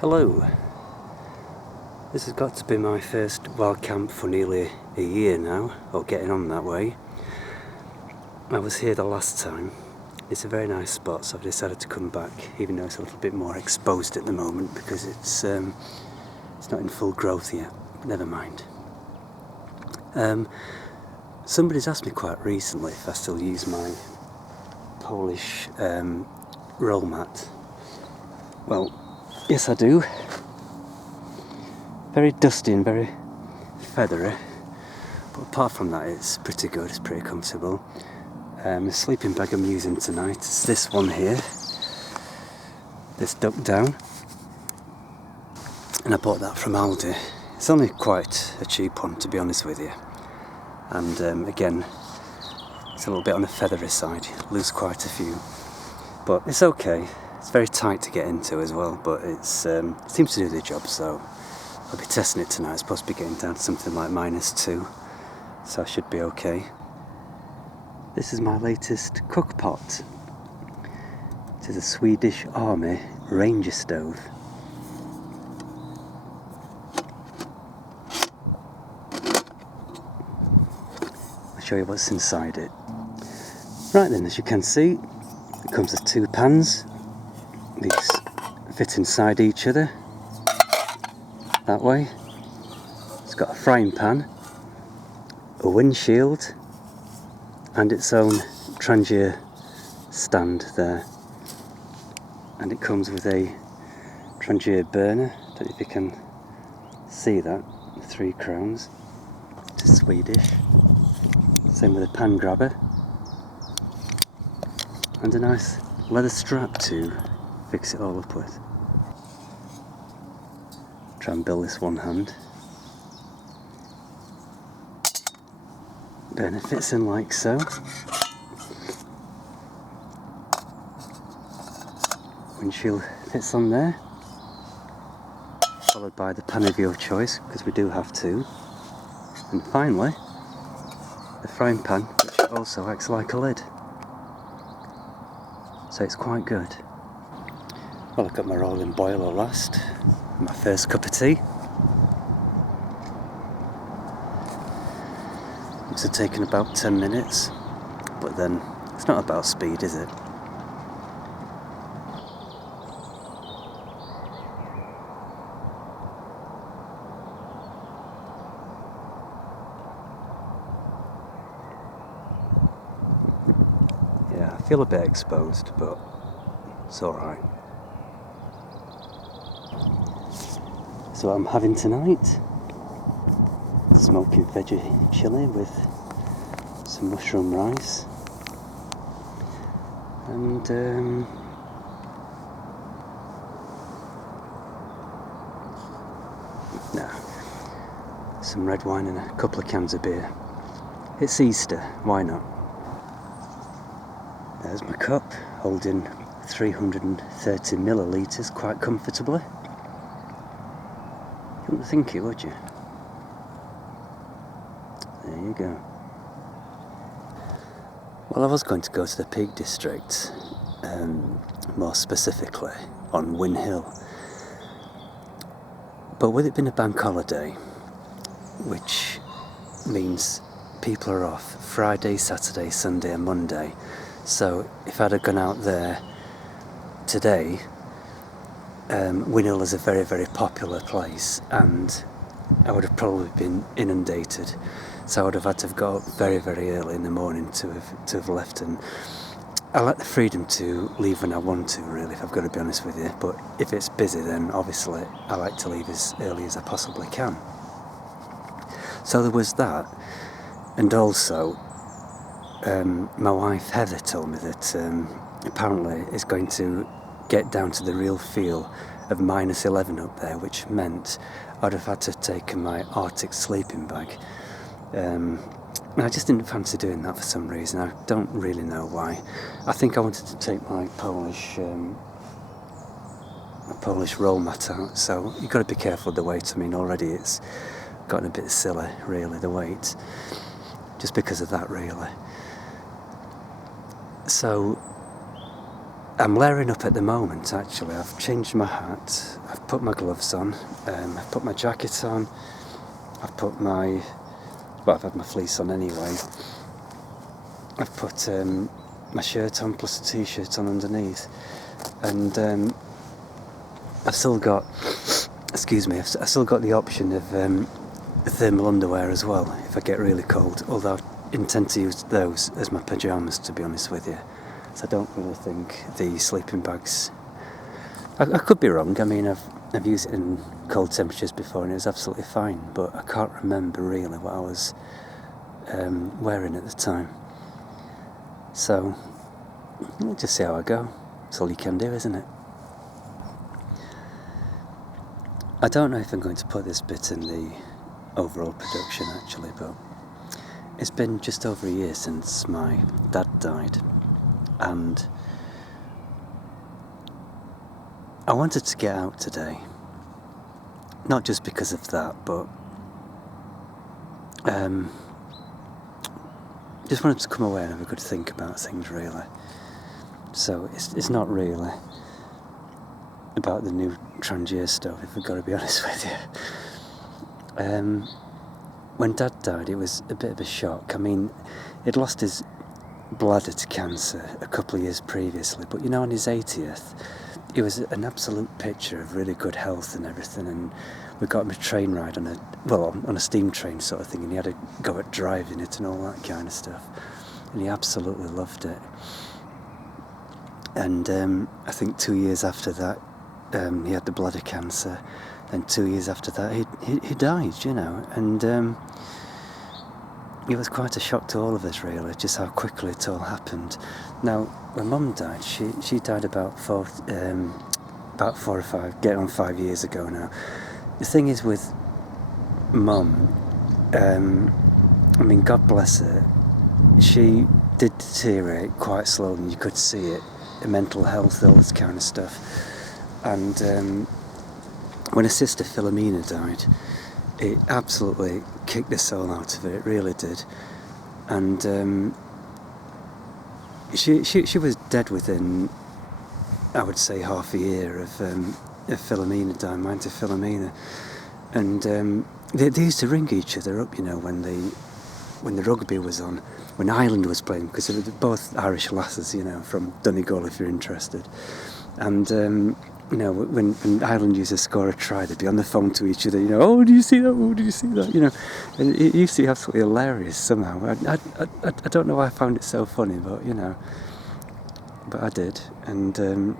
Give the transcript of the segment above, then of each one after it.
Hello. This has got to be my first wild camp for nearly a year now, or getting on that way. I was here the last time. It's a very nice spot, so I've decided to come back, even though it's a little bit more exposed at the moment because it's not in full growth yet. Never mind. Somebody's asked me quite recently if I still use my Polish roll mat. Well, yes I do. Very dusty and very feathery, but apart from that it's pretty good, it's pretty comfortable. The sleeping bag I'm using tonight is this one here, this duck down, and I bought that from Aldi. It's only quite a cheap one, to be honest with you, and again it's a little bit on the feathery side, lose quite a few, but it's okay. It's very tight to get into as well, but it seems to do the job, so I'll be testing it tonight. It's supposed to be getting down to something like -2, so I should be okay. This is my latest cook pot. It is a Swedish Army Trangiastove. I'll show you what's inside it. Right then, as you can see, it comes with 2 pans. These fit inside each other that way. It's got a frying pan, a windshield, and its own Trangiastove stand there. And it comes with a Trangiastove burner. Don't know if you can see that, the 3 crowns. It's Swedish. Same with a pan grabber. And a nice leather strap to fix it all up with. Try and build this one hand. Then it fits in like so. Windshield fits on there, followed by the pan of your choice, because we do have 2. And finally, the frying pan, which also acts like a lid. So it's quite good. Well, I've got my rolling boiler last, my first cup of tea. Must have taken about 10 minutes, but then it's not about speed, is it? Yeah, I feel a bit exposed, but it's alright. So what I'm having tonight, smoky veggie chili with some mushroom rice and some red wine and a couple of cans of beer. It's Easter, why not? There's my cup, holding 330 millilitres quite comfortably. You wouldn't think it, would you? There you go. Well, I was going to go to the Peak District, more specifically on Win Hill. But with it being a bank holiday, which means people are off Friday, Saturday, Sunday and Monday, so if I'd have gone out there today, Win Hill is a very, very popular place, and I would have probably been inundated. So I would have had to have got up very, very early in the morning to have left. And I like the freedom to leave when I want to, really, if I've got to be honest with you. But if it's busy, then obviously I like to leave as early as I possibly can. So there was that, and also my wife Heather told me that apparently it's going to get down to the real feel of -11 up there, which meant I'd have had to take my Arctic sleeping bag. And I just didn't fancy doing that for some reason. I don't really know why. I think I wanted to take my Polish roll mat out, so you've got to be careful of the weight. I mean, already it's gotten a bit silly, really, the weight, just because of that, really. So I'm layering up at the moment actually. I've changed my hat, I've put my gloves on, I've put my jacket on, I've put my, well, I've had my fleece on anyway. I've put my shirt on plus a t-shirt on underneath, and I've still got, excuse me, I've still got the option of thermal underwear as well if I get really cold, although I intend to use those as my pyjamas, to be honest with you. So I don't really think the sleeping bags, I could be wrong. I mean, I've used it in cold temperatures before and it was absolutely fine, but I can't remember really what I was wearing at the time. So we'll just see how I go. That's all you can do, isn't it? I don't know if I'm going to put this bit in the overall production actually, but it's been just over a year since my dad died, and I wanted to get out today, not just because of that, but just wanted to come away and have a good think about things really. So it's not really about the new Trangiastove, if I've got to be honest with you. When Dad died, it was a bit of a shock. I mean, he'd lost his bladder to cancer a couple of years previously, but you know, on his 80th, he was an absolute picture of really good health and everything, and we got him a train ride on a steam train sort of thing, and he had a go at driving it and all that kind of stuff, and he absolutely loved it. And I think 2 years after that, he had the bladder cancer, and 2 years after that he died, you know, and it was quite a shock to all of us really, just how quickly it all happened. Now, when Mum died, she died about 4 or 5, getting on 5 years ago now. The thing is with Mum, I mean, God bless her, she did deteriorate quite slowly, and you could see it, mental health, all this kind of stuff. And when her sister Philomena died, it absolutely kicked the soul out of her, it really did. And she was dead within, I would say, half a year of Philomena dying, mine to Philomena. And they used to ring each other up, you know, when the rugby was on, when Ireland was playing, because they were both Irish lasses, you know, from Donegal if you're interested. And you know, when Ireland used to score a try, they'd be on the phone to each other, you know, oh, do you see that? Oh, did you see that? You know, and it used to be absolutely hilarious somehow. I don't know why I found it so funny, but, you know, but I did. And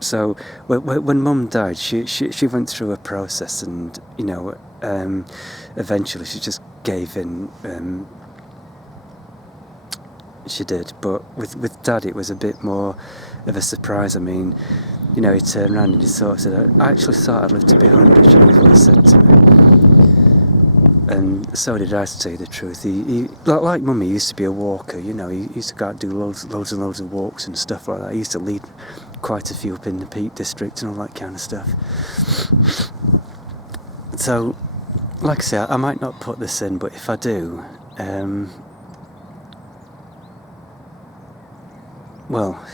so when Mum died, she went through a process, and, you know, eventually she just gave in. She did, but with Dad it was a bit more of a surprise. I mean, you know, he turned around and he sort of said, I actually thought I'd live to be 100, you know, he said to me. And so did I, to tell you the truth. He like Mum, he used to be a walker, you know, he used to go out and do loads and loads of walks and stuff like that. He used to lead quite a few up in the Peak District and all that kind of stuff. So, like I say, I might not put this in, but if I do, well,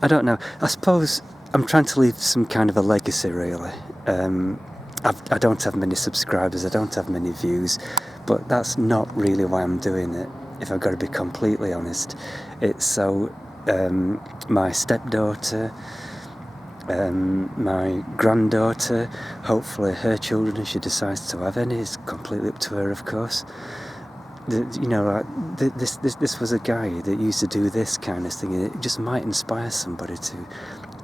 I don't know. I suppose I'm trying to leave some kind of a legacy, really. I don't have many subscribers, I don't have many views, but that's not really why I'm doing it, if I've got to be completely honest. It's so my stepdaughter, my granddaughter, hopefully her children, if she decides to have any, it's completely up to her, of course. You know, like, this was a guy that used to do this kind of thing, and it just might inspire somebody to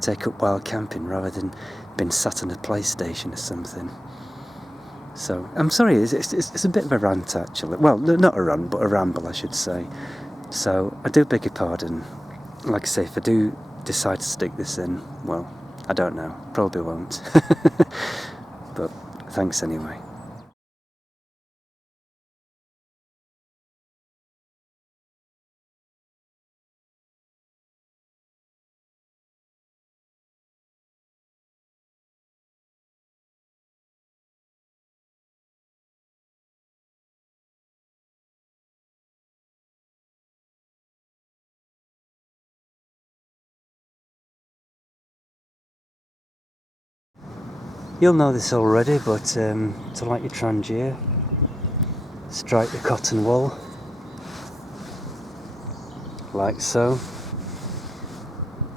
take up wild camping rather than being sat on a PlayStation or something. So, I'm sorry, it's a bit of a rant actually. Well, not a rant, but a ramble, I should say. So, I do beg your pardon. Like I say, if I do decide to stick this in, well, I don't know, probably won't. But thanks anyway. You'll know this already, but to light your Trangia, strike the cotton wool, like so.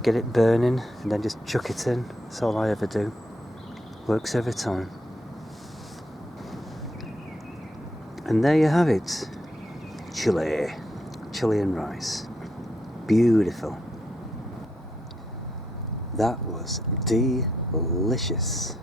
Get it burning and then just chuck it in. That's all I ever do. Works every time. And there you have it. Chili. Chili and rice. Beautiful. That was delicious.